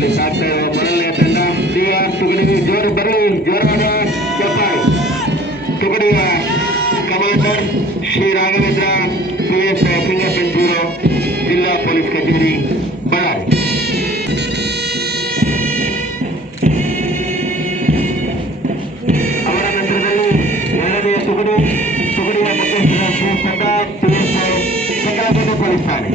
ವೇಗದಲ್ಲಿ ಸಾಗ್ತಾ ಇರುವ ಮೊದಲನೇ ತಂಡ ಡಿಆರ್ ತುಗಡಿ. ಜೋರು ಬರಲಿ, ಜೋರಾದ ಚಪ್ಪಾಳೆ. ತುಗಡಿಯ commander Shri Raghavendra PSI finger print bureau, ಜಿಲ್ಲಾ ಪೊಲೀಸ್ ಕಚೇರಿ, ಬಳ್ಳಾರಿ. ಅವರ ನಂತರದಲ್ಲಿ ಎರಡನೆಯ ತುಗಡಿಯ ಮುಖ್ಯಸ್ಥರ ಶ್ರೀ ಸರ್ದಾರ್ PSI ಸಂಕಲಕೋಟೆ ಪೊಲೀಸ್ ಠಾಣೆ.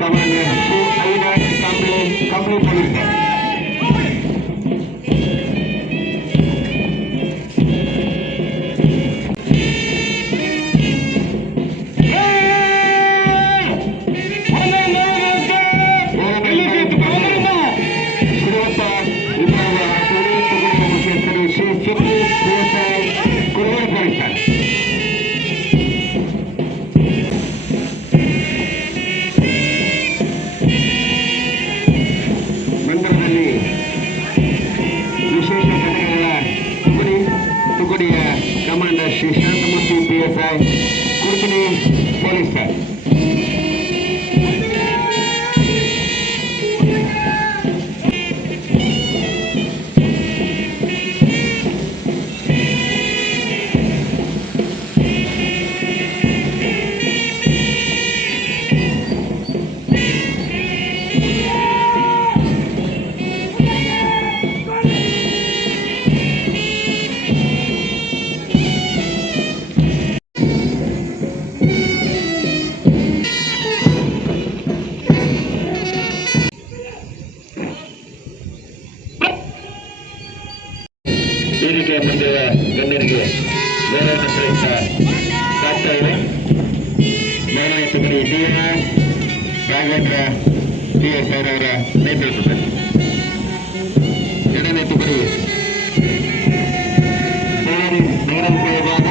Commander Shri Ainath Kampli police. Commander Shri Shanthamurthy PSI Kurukuni police ಠಾಣೆ. ವೇದಿಕೆಯ ಮುಂದೆ ಗಣ್ಯರಿಗೆ ಗೌರವ ಸಹಿತ ಸಾಗ್ತಾ ಇದೆ. ಮೊದಲನೇ ತುಗಡಿ ಡಿಆರ್ ರಾಘವೇಂದ್ರ PSI ಅವರ ನೇತೃತ್ವದಲ್ಲಿ. ಎರಡನೇ ತುಗಡಿ ನಗರೋಪಯೋಗವಾದ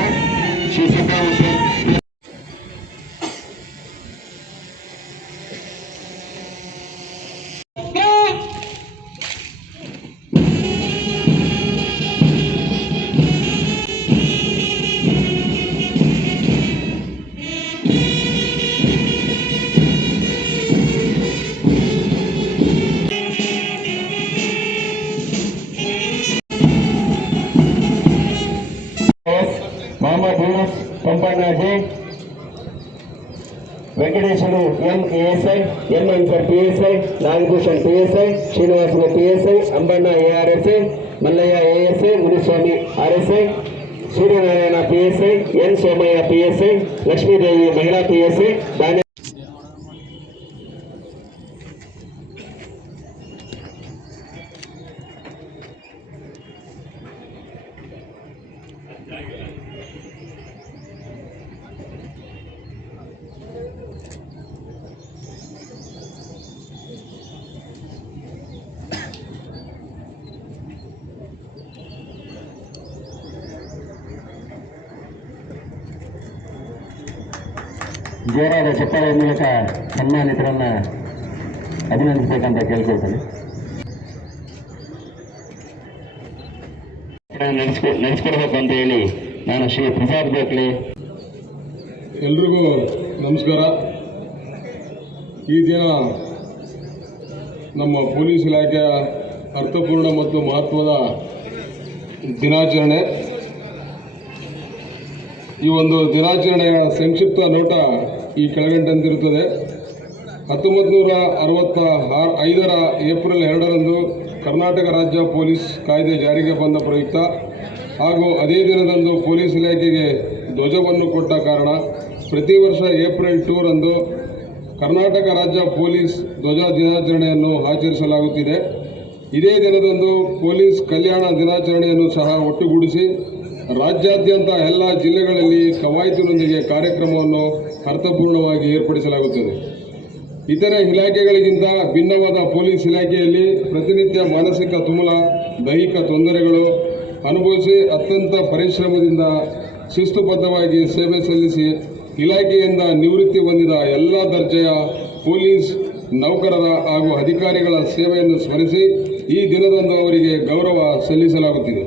ಶ್ರೀ ಸರ್ದಾರ್ ಮೊಹಮ್ಮದ್ ಯೂನುಸ್ ಪಂಪಣ್ಣಾಜಿ, ವೆಂಕಟೇಶ್ವರು ASI, ಎನ್ಎನ್ಸರ್ PSI, ನಾಗಭೂಷಣ್ PSI, ಶ್ರೀನಿವಾಸನ PSI, Ambanna ARSI, Mallaiah ASI, Muniswamy RSI, Suryanarayana PSI, N Somaiah PSI, Lakshmidevi ಮಹಿಳಾ PSI, ಜೋರಾದ ಚಪ್ಪಾಳೆಯ ಮೂಲಕ ಸನ್ಮಾನಿತರನ್ನ ಅಭಿನಂದಿಸಬೇಕಂತ ಕೇಳ್ಕೊಳ್ತೇನೆ. ನಡೆಸ್ಕೊಡ್ಬೇಕು ಅಂತ ಹೇಳಿ ನಾನು ಶ್ರೀ ಪ್ರಸಾದ್ ಗೋಖಲೆ. ಎಲ್ರಿಗೂ ನಮಸ್ಕಾರ. ಈ ದಿನ ನಮ್ಮ ಪೊಲೀಸ್ ಇಲಾಖೆಯ ಅರ್ಥಪೂರ್ಣ ಮತ್ತು ಮಹತ್ವದ ದಿನಾಚರಣೆ. ಈ ಒಂದು ದಿನಾಚರಣೆಯ ಸಂಕ್ಷಿಪ್ತ ನೋಟ ಈ ಕೆಳಗಂಡಂತಿರುತ್ತದೆ. 1965 ಏಪ್ರಿಲ್ 2ರಂದು ಕರ್ನಾಟಕ ರಾಜ್ಯ ಪೊಲೀಸ್ ಕಾಯ್ದೆ ಜಾರಿಗೆ ಬಂದ ಪ್ರಯುಕ್ತ ಹಾಗೂ ಅದೇ ದಿನದಂದು ಪೊಲೀಸ್ ಇಲಾಖೆಗೆ ಧ್ವಜವನ್ನು ಕೊಟ್ಟ ಕಾರಣ ಪ್ರತಿ ವರ್ಷ ಏಪ್ರಿಲ್ 2ರಂದು ಕರ್ನಾಟಕ ರಾಜ್ಯ ಪೊಲೀಸ್ ಧ್ವಜ ದಿನಾಚರಣೆಯನ್ನು ಆಚರಿಸಲಾಗುತ್ತಿದೆ. ಇದೇ ದಿನದಂದು ಪೊಲೀಸ್ ಕಲ್ಯಾಣ ದಿನಾಚರಣೆಯನ್ನು ಸಹ ಒಟ್ಟುಗೂಡಿಸಿ ರಾಜ್ಯಾದ್ಯಂತ ಎಲ್ಲ ಜಿಲ್ಲೆಗಳಲ್ಲಿ ಕವಾಯತಿನೊಂದಿಗೆ ಕಾರ್ಯಕ್ರಮವನ್ನು ಅರ್ಥಪೂರ್ಣವಾಗಿ ಏರ್ಪಡಿಸಲಾಗುತ್ತದೆ. ಇತರ ಇಲಾಖೆಗಳಿಗಿಂತ ಭಿನ್ನವಾದ ಪೊಲೀಸ್ ಇಲಾಖೆಯಲ್ಲಿ ಪ್ರತಿನಿತ್ಯ ಮಾನಸಿಕ ತುಮುಲ, ದೈಹಿಕ ತೊಂದರೆಗಳು ಅನುಭವಿಸಿ ಅತ್ಯಂತ ಪರಿಶ್ರಮದಿಂದ ಶಿಸ್ತುಬದ್ಧವಾಗಿ ಸೇವೆ ಸಲ್ಲಿಸಿ ಇಲಾಖೆಯಿಂದ ನಿವೃತ್ತಿ ಹೊಂದಿದ ಎಲ್ಲ ದರ್ಜೆಯ ಪೊಲೀಸ್ ನೌಕರರ ಹಾಗೂ ಅಧಿಕಾರಿಗಳ ಸೇವೆಯನ್ನು ಸ್ಮರಿಸಿ ಈ ದಿನದಂದು ಅವರಿಗೆ ಗೌರವ ಸಲ್ಲಿಸಲಾಗುತ್ತಿದೆ.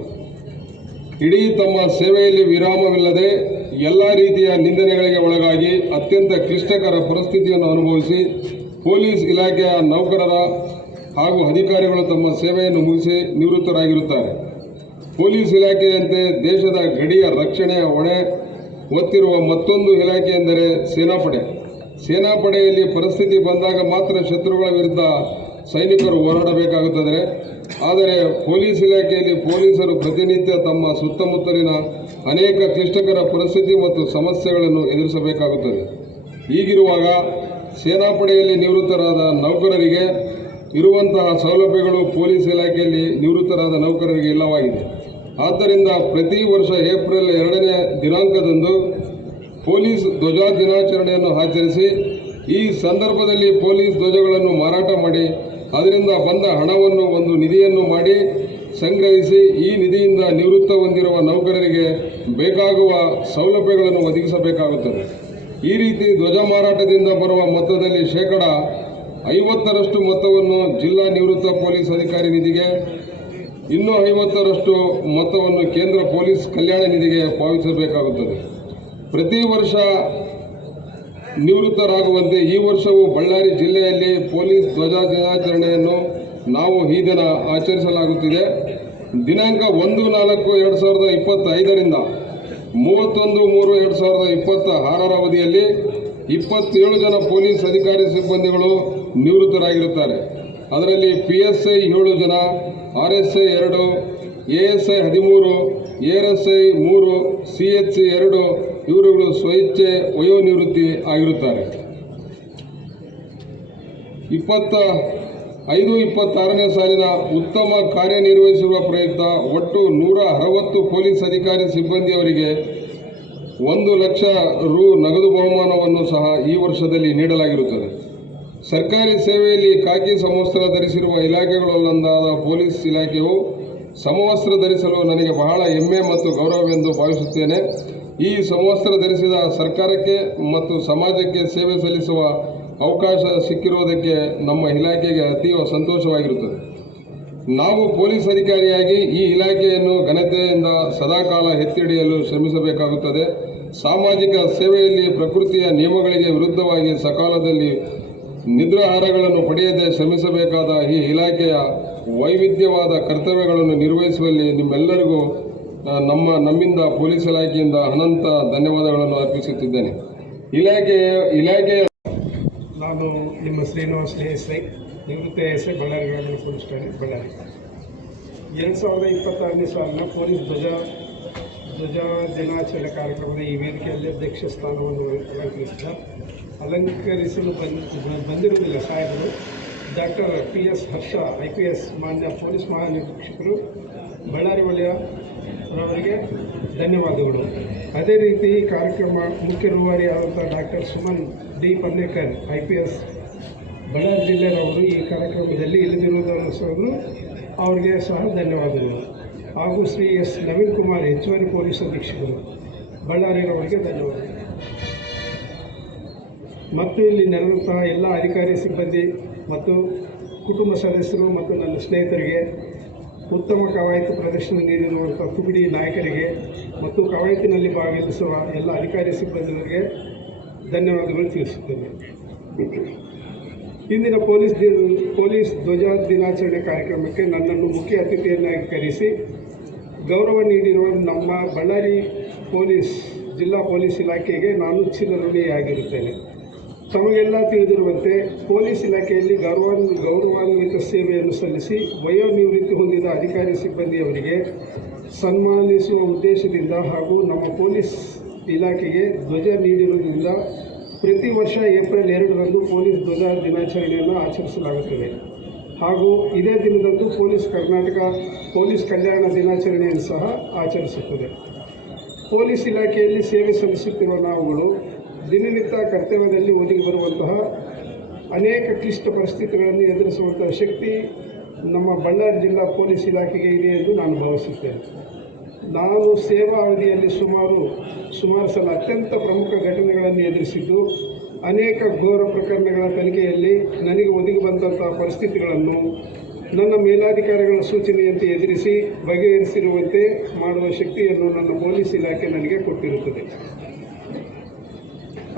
ಇಡೀ ತಮ್ಮ ಸೇವೆಯಲ್ಲಿ ವಿರಾಮವಿಲ್ಲದೆ ಎಲ್ಲ ರೀತಿಯ ನಿಂದನೆಗಳಿಗೆ ಒಳಗಾಗಿ ಅತ್ಯಂತ ಕ್ಲಿಷ್ಟಕರ ಪರಿಸ್ಥಿತಿಯನ್ನು ಅನುಭವಿಸಿ ಪೊಲೀಸ್ ಇಲಾಖೆಯ ನೌಕರರ ಹಾಗೂ ಅಧಿಕಾರಿಗಳು ತಮ್ಮ ಸೇವೆಯನ್ನು ಮುಗಿಸಿ ನಿವೃತ್ತರಾಗಿರುತ್ತಾರೆ. ಪೊಲೀಸ್ ಇಲಾಖೆಯಂತೆ ದೇಶದ ಗಡಿಯ ರಕ್ಷಣೆಯ ಹೊಣೆ ಹೊತ್ತಿರುವ ಮತ್ತೊಂದು ಇಲಾಖೆ ಎಂದರೆ ಸೇನಾಪಡೆ. ಸೇನಾಪಡೆಯಲ್ಲಿ ಪರಿಸ್ಥಿತಿ ಬಂದಾಗ ಮಾತ್ರ ಶತ್ರುಗಳ ವಿರುದ್ಧ ಸೈನಿಕರು ಹೋರಾಡಬೇಕಾಗುತ್ತದೆ. ಆದರೆ ಪೊಲೀಸ್ ಇಲಾಖೆಯಲ್ಲಿ ಪೊಲೀಸರು ಪ್ರತಿನಿತ್ಯ ತಮ್ಮ ಸುತ್ತಮುತ್ತಲಿನ ಅನೇಕ ಕ್ಲಿಷ್ಟಕರ ಪರಿಸ್ಥಿತಿ ಮತ್ತು ಸಮಸ್ಯೆಗಳನ್ನು ಎದುರಿಸಬೇಕಾಗುತ್ತದೆ. ಹೀಗಿರುವಾಗ ಸೇನಾಪಡೆಯಲ್ಲಿ ನಿವೃತ್ತರಾದ ನೌಕರರಿಗೆ ಇರುವಂತಹ ಸೌಲಭ್ಯಗಳು ಪೊಲೀಸ್ ಇಲಾಖೆಯಲ್ಲಿ ನಿವೃತ್ತರಾದ ನೌಕರರಿಗೆ ಇಲ್ಲವಾಗಿದೆ. ಆದ್ದರಿಂದ ಪ್ರತಿ ವರ್ಷ ಏಪ್ರಿಲ್ 2ನೇ ದಿನಾಂಕದಂದು ಪೊಲೀಸ್ ಧ್ವಜ ದಿನಾಚರಣೆಯನ್ನು ಆಚರಿಸಿ ಈ ಸಂದರ್ಭದಲ್ಲಿ ಪೊಲೀಸ್ ಧ್ವಜಗಳನ್ನು ಮಾರಾಟ ಮಾಡಿ ಅದರಿಂದ ಬಂದ ಹಣವನ್ನು ಒಂದು ನಿಧಿಯನ್ನು ಮಾಡಿ ಸಂಗ್ರಹಿಸಿ ಈ ನಿಧಿಯಿಂದ ನಿವೃತ್ತ ಹೊಂದಿರುವ ನೌಕರರಿಗೆ ಬೇಕಾಗುವ ಸೌಲಭ್ಯಗಳನ್ನು ಒದಗಿಸಬೇಕಾಗುತ್ತದೆ. ಈ ರೀತಿ ಧ್ವಜ ಮಾರಾಟದಿಂದ ಬರುವ ಮೊತ್ತದಲ್ಲಿ ಶೇಕಡ 50ರಷ್ಟು ಮೊತ್ತವನ್ನು ಜಿಲ್ಲಾ ನಿವೃತ್ತ ಪೊಲೀಸ್ ಅಧಿಕಾರಿ ನಿಧಿಗೆ, ಇನ್ನೂ 50ರಷ್ಟು ಮೊತ್ತವನ್ನು ಕೇಂದ್ರ ಪೊಲೀಸ್ ಕಲ್ಯಾಣ ನಿಧಿಗೆ ಪಾವತಿಸಬೇಕಾಗುತ್ತದೆ. ಪ್ರತಿ ವರ್ಷ ನಿವೃತ್ತರಾಗುವಂತೆ ಈ ವರ್ಷವೂ ಬಳ್ಳಾರಿ ಜಿಲ್ಲೆಯಲ್ಲಿ ಪೊಲೀಸ್ ಧ್ವಜ ದಿನಾಚರಣೆಯನ್ನು ನಾವು ಈ ದಿನ ಆಚರಿಸಲಾಗುತ್ತಿದೆ. ದಿನಾಂಕ 1/4/2025ರಿಂದ 31/3/2026 ಅವಧಿಯಲ್ಲಿ 27 ಜನ ಪೊಲೀಸ್ ಅಧಿಕಾರಿ ಸಿಬ್ಬಂದಿಗಳು ನಿವೃತ್ತರಾಗಿರುತ್ತಾರೆ. ಅದರಲ್ಲಿ PSI 7 ಜನ, RSI 2, ASI 13, ARSI 3, CHC 2 ಇವರುಗಳು ಸ್ವಇಚ್ಛೆ ವಯೋನಿವೃತ್ತಿ ಆಗಿರುತ್ತಾರೆ. 25-26ನೇ ಸಾಲಿನ ಉತ್ತಮ ಕಾರ್ಯನಿರ್ವಹಿಸಿರುವ ಪ್ರಯುಕ್ತ ಒಟ್ಟು 160 ಪೊಲೀಸ್ ಅಧಿಕಾರಿ ಸಿಬ್ಬಂದಿಯವರಿಗೆ 1 ಲಕ್ಷ ರು ನಗದು ಬಹುಮಾನವನ್ನು ಸಹ ಈ ವರ್ಷದಲ್ಲಿ ನೀಡಲಾಗಿರುತ್ತದೆ. ಸರ್ಕಾರಿ ಸೇವೆಯಲ್ಲಿ ಖಾಕಿ ಸಮವಸ್ತ್ರ ಧರಿಸಿರುವ ಇಲಾಖೆಗಳಲ್ಲೊಂದಾದ ಪೊಲೀಸ್ ಇಲಾಖೆಯು ಸಮವಸ್ತ್ರ ಧರಿಸಲು ನನಗೆ ಬಹಳ ಹೆಮ್ಮೆ ಮತ್ತು ಗೌರವವೆಂದು ಭಾವಿಸುತ್ತೇನೆ. ಈ ಸಮವಸ್ತ್ರ ಧರಿಸಿದ ಸರ್ಕಾರಕ್ಕೆ ಮತ್ತು ಸಮಾಜಕ್ಕೆ ಸೇವೆ ಸಲ್ಲಿಸುವ ಅವಕಾಶ ಸಿಕ್ಕಿರುವುದಕ್ಕೆ ನಮ್ಮ ಇಲಾಖೆಗೆ ಅತೀವ ಸಂತೋಷವಾಗಿರುತ್ತದೆ. ನಾವು ಪೊಲೀಸ್ ಅಧಿಕಾರಿಯಾಗಿ ಈ ಇಲಾಖೆಯನ್ನು ಘನತೆಯಿಂದ ಸದಾಕಾಲ ಎತ್ತಿಡಿಯಲು ಶ್ರಮಿಸಬೇಕಾಗುತ್ತದೆ. ಸಾಮಾಜಿಕ ಸೇವೆಯಲ್ಲಿ ಪ್ರಕೃತಿಯ ನಿಯಮಗಳಿಗೆ ವಿರುದ್ಧವಾಗಿ ಸಕಾಲದಲ್ಲಿ ನಿದ್ರಾಹಾರಗಳನ್ನು ಪಡೆಯದೆ ಶ್ರಮಿಸಬೇಕಾದ ಈ ಇಲಾಖೆಯ ವೈವಿಧ್ಯವಾದ ಕರ್ತವ್ಯಗಳನ್ನು ನಿರ್ವಹಿಸುವಲ್ಲಿ ನಿಮ್ಮೆಲ್ಲರಿಗೂ ನಮ್ಮಿಂದ ಪೊಲೀಸ್ ಇಲಾಖೆಯಿಂದ ಅನಂತ ಧನ್ಯವಾದಗಳನ್ನು ಅರ್ಪಿಸುತ್ತಿದ್ದೇನೆ. ಇಲಾಖೆಯ ನಾನು ನಿಮ್ಮ ಶ್ರೀನಿವಾಸ SI, ನಿವೃತ್ತ SI, ಬಳ್ಳಾರಿ ಗ್ರಾಮೀಣ ಪೊಲೀಸ್ ಠಾಣೆ, ಬಳ್ಳಾರಿ. 2026ನೇ ಸಾಲಿನ ಪೊಲೀಸ್ ಧ್ವಜ ದಿನಾಚರಣೆ ಕಾರ್ಯಕ್ರಮದ ಈ ವೇದಿಕೆಯಲ್ಲಿ ಅಧ್ಯಕ್ಷ ಸ್ಥಾನವನ್ನು ಅಲಂಕರಿಸಲು ಬಂದಿರುವುದಿಲ್ಲ ಸಾಹೇಬರು ಡಾಕ್ಟರ್ PS ಹರ್ಷ IPS ಮಾನ್ಯ ಪೊಲೀಸ್ ಮಹಾನಿರೀಕ್ಷಕರು ಬಳ್ಳಾರಿ ವಲಯರವರಿಗೆ ಧನ್ಯವಾದಗಳು. ಅದೇ ರೀತಿ ಈ ಕಾರ್ಯಕ್ರಮ ಮುಖ್ಯ ರೂವಾರಿಯಾದಂಥ doctor Suman D Pannekar IPS ಬಳ್ಳಾರಿ ಜಿಲ್ಲೆಯವರು ಈ ಕಾರ್ಯಕ್ರಮದಲ್ಲಿ ಇಲ್ಲದಿರುವುದನ್ನು ಅವರಿಗೆ ಸಹ ಧನ್ಯವಾದಗಳು. ಹಾಗೂ ಶ್ರೀ S ನವೀನ್ ಕುಮಾರ್ ಹೆಚ್ಚುವರಿ ಪೊಲೀಸ್ ಅಧೀಕ್ಷಕರು ಬಳ್ಳಾರಿಯವರಿಗೆ ಧನ್ಯವಾದಗಳು. ಮತ್ತು ಇಲ್ಲಿ ನೆರೆದಂತಹ ಎಲ್ಲ ಅಧಿಕಾರಿ ಸಿಬ್ಬಂದಿ ಮತ್ತು ಕುಟುಂಬ ಸದಸ್ಯರು ಮತ್ತು ನನ್ನ ಸ್ನೇಹಿತರಿಗೆ, ಉತ್ತಮ ಕವಾಯತು ಪ್ರದರ್ಶನ ನೀಡಿರುವಂಥ ತುಕಡಿ ನಾಯಕರಿಗೆ ಮತ್ತು ಕವಾಯತಿನಲ್ಲಿ ಭಾಗವಹಿಸುವ ಎಲ್ಲ ಅಧಿಕಾರಿ ಸಿಬ್ಬಂದಿಗಳಿಗೆ ಧನ್ಯವಾದಗಳು ತಿಳಿಸುತ್ತೇನೆ. ಇಂದಿನ ಪೊಲೀಸ್ ಧ್ವಜ ದಿನಾಚರಣೆ ಕಾರ್ಯಕ್ರಮಕ್ಕೆ ನನ್ನನ್ನು ಮುಖ್ಯ ಅತಿಥಿಯನ್ನಾಗಿ ಕರೆಸಿ ಗೌರವ ನೀಡಿರುವ ನಮ್ಮ ಬಳ್ಳಾರಿ ಜಿಲ್ಲಾ ಪೊಲೀಸ್ ಇಲಾಖೆಗೆ ನಾನು ಚಿರಋಣಿಯಾಗಿರುತ್ತೇನೆ. ತಮಗೆಲ್ಲ ತಿಳಿದಿರುವಂತೆ ಪೊಲೀಸ್ ಇಲಾಖೆಯಲ್ಲಿ ಗೌರವಾನ್ವಿತ ಸೇವೆಯನ್ನು ಸಲ್ಲಿಸಿ ವಯೋನಿವೃತ್ತಿ ಹೊಂದಿದ ಅಧಿಕಾರಿ ಸಿಬ್ಬಂದಿಯವರಿಗೆ ಸನ್ಮಾನಿಸುವ ಉದ್ದೇಶದಿಂದ ಹಾಗೂ ನಮ್ಮ ಪೊಲೀಸ್ ಇಲಾಖೆಗೆ ಧ್ವಜ ನೀಡಿರುವುದರಿಂದ ಪ್ರತಿ ವರ್ಷ ಏಪ್ರಿಲ್ 2ರಂದು ಪೊಲೀಸ್ ಧ್ವಜ ದಿನಾಚರಣೆಯನ್ನು ಆಚರಿಸಲಾಗುತ್ತದೆ. ಹಾಗೂ ಇದೇ ದಿನದಂದು ಕರ್ನಾಟಕ ಪೊಲೀಸ್ ಕಲ್ಯಾಣ ದಿನಾಚರಣೆಯನ್ನು ಸಹ ಆಚರಿಸುತ್ತದೆ. ಪೊಲೀಸ್ ಇಲಾಖೆಯಲ್ಲಿ ಸೇವೆ ಸಲ್ಲಿಸುತ್ತಿರುವ ನಾವುಗಳು ದಿನನಿತ್ಯ ಕರ್ತವ್ಯದಲ್ಲಿ ಒದಗಿ ಬರುವಂತಹ ಅನೇಕ ಕ್ಲಿಷ್ಟ ಪರಿಸ್ಥಿತಿಗಳನ್ನು ಎದುರಿಸುವಂತಹ ಶಕ್ತಿ ನಮ್ಮ ಬಳ್ಳಾರಿ ಜಿಲ್ಲಾ ಪೊಲೀಸ್ ಇಲಾಖೆಗೆ ಇದೆ ಎಂದು ನಾನು ಭಾವಿಸುತ್ತೇನೆ. ನಾನು ಸೇವಾ ಅವಧಿಯಲ್ಲಿ ಸುಮಾರು ಸಲ ಅತ್ಯಂತ ಪ್ರಮುಖ ಘಟನೆಗಳನ್ನು ಎದುರಿಸಿದ್ದು, ಅನೇಕ ಘೋರ ಪ್ರಕರಣಗಳ ತನಿಖೆಯಲ್ಲಿ ನನಗೆ ಒದಗಿ ಬಂದಂಥ ಪರಿಸ್ಥಿತಿಗಳನ್ನು ನನ್ನ ಮೇಲಾಧಿಕಾರಿಗಳ ಸೂಚನೆಯಂತೆ ಎದುರಿಸಿ ಬಗೆಹರಿಸಿರುವಂತೆ ಮಾಡುವ ಶಕ್ತಿಯನ್ನು ನನ್ನ ಪೊಲೀಸ್ ಇಲಾಖೆ ನನಗೆ ಕೊಟ್ಟಿರುತ್ತದೆ.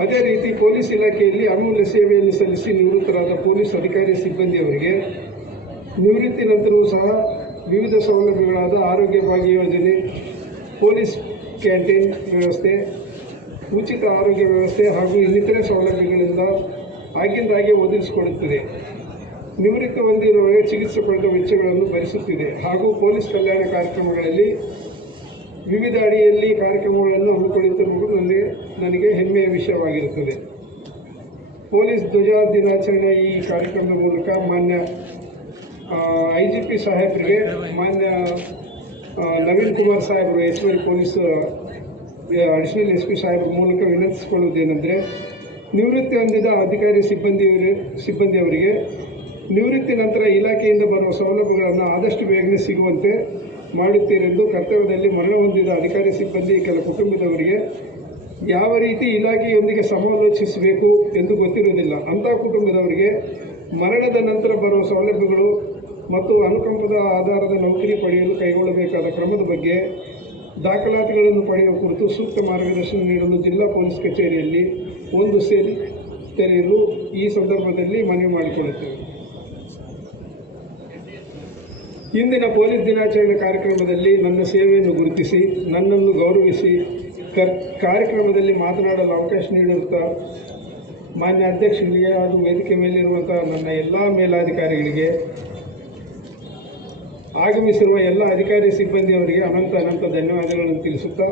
ಅದೇ ರೀತಿ ಪೊಲೀಸ್ ಇಲಾಖೆಯಲ್ಲಿ ಅಮೂಲ್ಯ ಸೇವೆಯನ್ನು ಸಲ್ಲಿಸಿ ನಿವೃತ್ತರಾದ ಪೊಲೀಸ್ ಅಧಿಕಾರಿ ಸಿಬ್ಬಂದಿಯವರಿಗೆ ನಿವೃತ್ತಿ ನಂತರವೂ ಸಹ ವಿವಿಧ ಸೌಲಭ್ಯಗಳಾದ ಆರೋಗ್ಯ ಭಾಗ್ಯ ಯೋಜನೆ, ಪೊಲೀಸ್ ಕ್ಯಾಂಟೀನ್ ವ್ಯವಸ್ಥೆ, ಉಚಿತ ಆರೋಗ್ಯ ವ್ಯವಸ್ಥೆ ಹಾಗೂ ಇನ್ನಿತರೆ ಸೌಲಭ್ಯಗಳಿಂದ ಆಗಿಂದಾಗೆ ಒದಗಿಸಿಕೊಡುತ್ತದೆ. ನಿವೃತ್ತಿ ಹೊಂದಿರುವವರಿಗೆ ಚಿಕಿತ್ಸೆ ಪಡೆದ ವೆಚ್ಚಗಳನ್ನು ಭರಿಸುತ್ತಿದೆ ಹಾಗೂ ಪೊಲೀಸ್ ಕಲ್ಯಾಣ ಕಾರ್ಯಕ್ರಮಗಳಲ್ಲಿ ವಿವಿಧ ಅಡಿಯಲ್ಲಿ ಕಾರ್ಯಕ್ರಮಗಳನ್ನು ಹಮ್ಮಿಕೊಳ್ಳುತ್ತಿರುವುದು ನನಗೆ ಹೆಮ್ಮೆಯ ವಿಷಯವಾಗಿರುತ್ತದೆ. ಪೊಲೀಸ್ ಧ್ವಜ ದಿನಾಚರಣೆ ಈ ಕಾರ್ಯಕ್ರಮದ ಮೂಲಕ ಮಾನ್ಯ IGP ಸಾಹೇಬರಿಗೆ, ಮಾನ್ಯ ನವೀನ್ ಕುಮಾರ್ ಸಾಹೇಬರು, ಹೆಚ್ಚುವರಿ ಪೊಲೀಸ್ ಅಡಿಷನಲ್ SP ಸಾಹೇಬರ ಮೂಲಕ ವಿನಂತಿಸಿಕೊಳ್ಳುವುದೇನೆಂದರೆ, ನಿವೃತ್ತಿ ಹೊಂದಿದ ಅಧಿಕಾರಿ ಸಿಬ್ಬಂದಿಯವರಿಗೆ ನಿವೃತ್ತಿ ನಂತರ ಇಲಾಖೆಯಿಂದ ಬರುವ ಸೌಲಭ್ಯಗಳನ್ನು ಆದಷ್ಟು ಬೇಗನೆ ಸಿಗುವಂತೆ ಮಾಡುತ್ತೀರೆಂದು, ಕರ್ತವ್ಯದಲ್ಲಿ ಮರಣ ಹೊಂದಿದ ಅಧಿಕಾರಿ ಸಿಬ್ಬಂದಿ ಕೆಲ ಕುಟುಂಬದವರಿಗೆ ಯಾವ ರೀತಿ ಇಲಾಖೆಯೊಂದಿಗೆ ಸಮಾಲೋಚಿಸಬೇಕು ಎಂದು ಗೊತ್ತಿರುವುದಿಲ್ಲ. ಅಂತಹ ಕುಟುಂಬದವರಿಗೆ ಮರಣದ ನಂತರ ಬರುವ ಸೌಲಭ್ಯಗಳು ಮತ್ತು ಅನುಕಂಪದ ಆಧಾರದ ನೌಕರಿ ಪಡೆಯಲು ಕೈಗೊಳ್ಳಬೇಕಾದ ಕ್ರಮದ ಬಗ್ಗೆ ದಾಖಲಾತಿಗಳನ್ನು ಪಡೆಯುವ ಕುರಿತು ಸೂಕ್ತ ಮಾರ್ಗದರ್ಶನ ನೀಡಲು ಜಿಲ್ಲಾ ಪೊಲೀಸ್ ಕಚೇರಿಯಲ್ಲಿ ಒಂದು ಸೆಲ್ ತೆರೆಯಲು ಈ ಸಂದರ್ಭದಲ್ಲಿ ಮನವಿ ಮಾಡಿಕೊಳ್ಳುತ್ತೇವೆ. ಇಂದಿನ ಪೊಲೀಸ್ ದಿನಾಚರಣೆ ಕಾರ್ಯಕ್ರಮದಲ್ಲಿ ನನ್ನ ಸೇವೆಯನ್ನು ಗುರುತಿಸಿ ನನ್ನನ್ನು ಗೌರವಿಸಿ ಕಾರ್ಯಕ್ರಮದಲ್ಲಿ ಮಾತನಾಡಲು ಅವಕಾಶ ನೀಡಿರುತ್ತಾ ಮಾನ್ಯ ಅಧ್ಯಕ್ಷರಿಗೆ ಹಾಗೂ ವೇದಿಕೆ ಮೇಲಿರುವಂಥ ನನ್ನ ಎಲ್ಲ ಮೇಲಾಧಿಕಾರಿಗಳಿಗೆ, ಆಗಮಿಸಿರುವ ಎಲ್ಲ ಅಧಿಕಾರಿ ಸಿಬ್ಬಂದಿಯವರಿಗೆ ಅನಂತ ಧನ್ಯವಾದಗಳನ್ನು ತಿಳಿಸುತ್ತಾ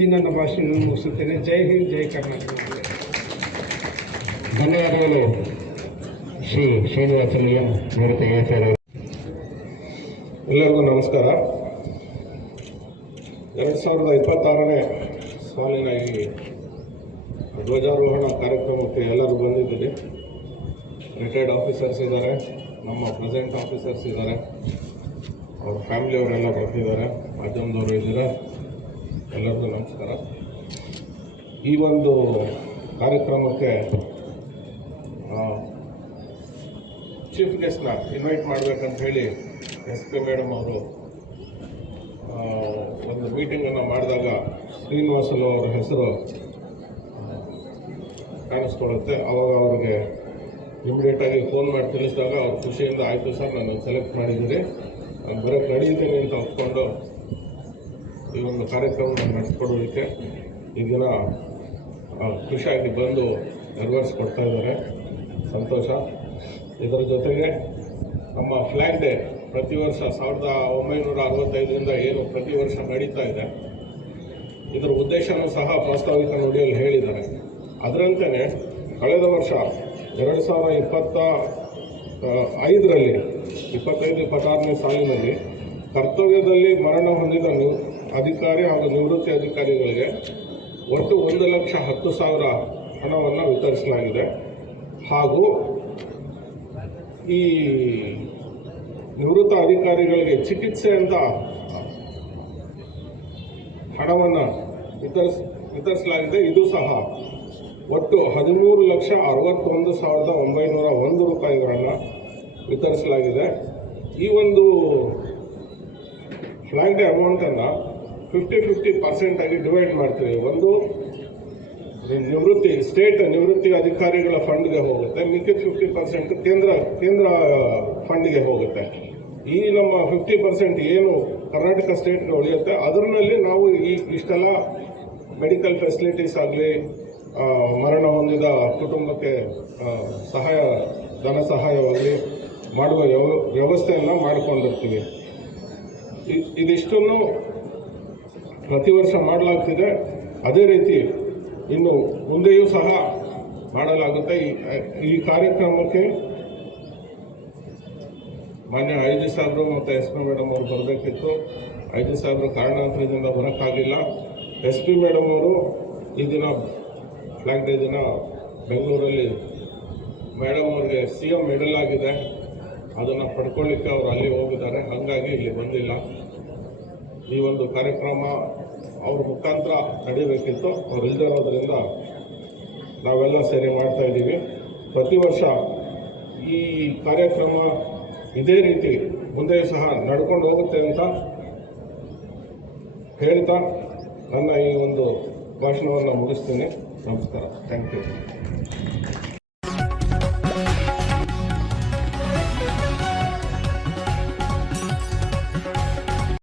ಈ ನನ್ನ ಭಾಷಣವನ್ನು ಮುಗಿಸುತ್ತೇನೆ. ಜೈ ಹಿಂದ್, ಜೈ ಕರ್ನಾಟಕ. ಧನ್ಯವಾದಗಳು ಶ್ರೀ ಶ್ರೀನಿವಾಸಲಿಯ ನಿವೃತ್ತ ASI. ಎಲ್ಲರಿಗೂ ನಮಸ್ಕಾರ. 2026ನೇ ಸಾಲಿನ ಈ ಧ್ವಜಾರೋಹಣ ಕಾರ್ಯಕ್ರಮಕ್ಕೆ ಎಲ್ಲರೂ ಬಂದಿದ್ದೀರಿ. ರಿಟೈರ್ಡ್ ಆಫೀಸರ್ಸ್ ಇದ್ದಾರೆ, ನಮ್ಮ ಪ್ರೆಸೆಂಟ್ ಆಫೀಸರ್ಸ್ ಇದ್ದಾರೆ, ಅವ್ರ ಫ್ಯಾಮಿಲಿಯವರೆಲ್ಲ ಬರ್ತಿದ್ದಾರೆ, ಮಾಧ್ಯಮದವರು ಇದ್ದಾರೆ. ಎಲ್ಲರಿಗೂ ನಮಸ್ಕಾರ. ಈ ಒಂದು ಕಾರ್ಯಕ್ರಮಕ್ಕೆ ಚೀಫ್ ಗೆಸ್ಟ್ನ ಇನ್ವೈಟ್ ಮಾಡಬೇಕಂತ ಹೇಳಿ SP ಮೇಡಮ್ ಅವರು ಒಂದು ಮೀಟಿಂಗನ್ನು ಮಾಡಿದಾಗ ಶ್ರೀನಿವಾಸಲು ಅವರ ಹೆಸರು ಕಾಣಿಸ್ಕೊಳ್ಳುತ್ತೆ. ಆವಾಗ ಅವ್ರಿಗೆ ಇಮಿಡಿಯೇಟಾಗಿ ಫೋನ್ ಮಾಡಿ ತಿಳಿಸಿದಾಗ ಅವ್ರ ಖುಷಿಯಿಂದ ಆಯಿತು ಸರ್, ನನ್ನನ್ನು ಸೆಲೆಕ್ಟ್ ಮಾಡಿದ್ದೀರಿ, ನಾನು ಬರೋಕ್ಕೆ ನಡೆಯುತ್ತೇನೆ ಅಂತ ಒಪ್ಕೊಂಡು ಈ ಒಂದು ಕಾರ್ಯಕ್ರಮವನ್ನು ನಡೆಸ್ಕೊಡೋದಕ್ಕೆ ಈ ದಿನ ಖುಷಿಯಾಗಿ ಬಂದು ನೆರವೇರಿಸ್ಕೊಡ್ತಾ ಇದ್ದಾರೆ. ಸಂತೋಷ. ಇದರ ಜೊತೆಗೆ ನಮ್ಮ ಫ್ಲ್ಯಾಗ್ ಡೇ ಪ್ರತಿ ವರ್ಷ 1965ರಿಂದ ಏನು ಪ್ರತಿ ವರ್ಷ ನಡೀತಾ ಇದೆ, ಇದರ ಉದ್ದೇಶನೂ ಸಹ ಪ್ರಾಸ್ತಾವಿಕ ನುಡಿಯಲ್ಲಿ ಹೇಳಿದ್ದಾರೆ. ಅದರಂತೆಯೇ ಕಳೆದ ವರ್ಷ 2025ರಲ್ಲಿ 25-26ನೇ ಸಾಲಿನಲ್ಲಿ ಕರ್ತವ್ಯದಲ್ಲಿ ಮರಣ ಹೊಂದಿದ ಅಧಿಕಾರಿ ಹಾಗೂ ನಿವೃತ್ತಿ ಅಧಿಕಾರಿಗಳಿಗೆ ಒಟ್ಟು 1,10,000 ಹಣವನ್ನು ವಿತರಿಸಲಾಗಿದೆ. ಹಾಗೂ ಈ ನಿವೃತ್ತ ಅಧಿಕಾರಿಗಳಿಗೆ ಚಿಕಿತ್ಸೆ ಅಂತ ಹಣವನ್ನು ವಿತರಿಸಲಾಗಿದೆ. ಇದು ಸಹ ಒಟ್ಟು 13,61,901 ರೂಪಾಯಿಗಳನ್ನು ವಿತರಿಸಲಾಗಿದೆ. ಈ ಒಂದು ಫ್ಲ್ಯಾಗ್ ಡೇ ಅಮೌಂಟನ್ನು 50-50% ಆಗಿ ಡಿವೈಡ್ ಮಾಡ್ತೀವಿ. ಒಂದು ಸ್ಟೇಟ್ ನಿವೃತ್ತಿ ಅಧಿಕಾರಿಗಳ ಫಂಡ್ಗೆ ಹೋಗುತ್ತೆ, ಮಿಕ್ಕಿದ 50% ಕೇಂದ್ರ ಫಂಡ್ಗೆ ಹೋಗುತ್ತೆ. ಈ ನಮ್ಮ 50% ಏನು ಕರ್ನಾಟಕ ಸ್ಟೇಟ್ಗೆ ಉಳಿಯುತ್ತೆ, ಅದರಲ್ಲಿ ನಾವು ಇಷ್ಟೆಲ್ಲ ಮೆಡಿಕಲ್ ಫೆಸಿಲಿಟೀಸ್ ಆಗಲಿ, ಮರಣ ಹೊಂದಿದ ಕುಟುಂಬಕ್ಕೆ ಧನ ಸಹಾಯವಾಗಲಿ ಮಾಡುವ ವ್ಯವಸ್ಥೆಯನ್ನು ಮಾಡಿಕೊಂಡಿರ್ತೀವಿ. ಇದಿಷ್ಟನ್ನು ಪ್ರತಿ ವರ್ಷ ಮಾಡಲಾಗ್ತಿದೆ. ಅದೇ ರೀತಿ ಇನ್ನು ಮುಂದೆಯೂ ಸಹ ಮಾಡಲಾಗುತ್ತೆ. ಈ ಕಾರ್ಯಕ್ರಮಕ್ಕೆ ಮಾನ್ಯ IG ಸಾಹೇಬರು ಮತ್ತು SP ಮೇಡಮ್ ಅವರು ಬರಬೇಕಿತ್ತು. IG ಸಾಹೇಬರು ಕಾರಣಾಂತರದಿಂದ ಬರೋಕ್ಕಾಗಲಿಲ್ಲ. SP ಮೇಡಮ್ ಅವರು ಈ ದಿನ ಫ್ಲ್ಯಾಗ್ ಡೇ ದಿನ ಬೆಂಗಳೂರಲ್ಲಿ ಮೇಡಮ್ ಅವ್ರಿಗೆ CM ಮೆಡಲ್ ಆಗಿದೆ, ಅದನ್ನು ಪಡ್ಕೊಳ್ಳಿಕ್ಕೆ ಅವರು ಅಲ್ಲಿ ಹೋಗಿದ್ದಾರೆ, ಹಾಗಾಗಿ ಇಲ್ಲಿ ಬಂದಿಲ್ಲ. ಈ ಒಂದು ಕಾರ್ಯಕ್ರಮ ಅವ್ರ ಮುಖಾಂತರ ನಡೀಬೇಕಿತ್ತು, ಅವ್ರು ಇಲ್ಲದೆ ಇರೋದ್ರಿಂದ ನಾವೆಲ್ಲ ಸೇರಿ ಮಾಡ್ತಾ ಇದ್ದೀವಿ. ಪ್ರತಿ ವರ್ಷ ಈ ಕಾರ್ಯಕ್ರಮ ಇದೇ ರೀತಿ ಮುಂದೆ ಸಹ ನಡ್ಕೊಂಡು ಹೋಗುತ್ತೆ ಅಂತ ಹೇಳ್ತಾ ನನ್ನ ಈ ಒಂದು ಭಾಷಣವನ್ನು ಮುಗಿಸ್ತೇನೆ. ನಮಸ್ಕಾರ. Thank you.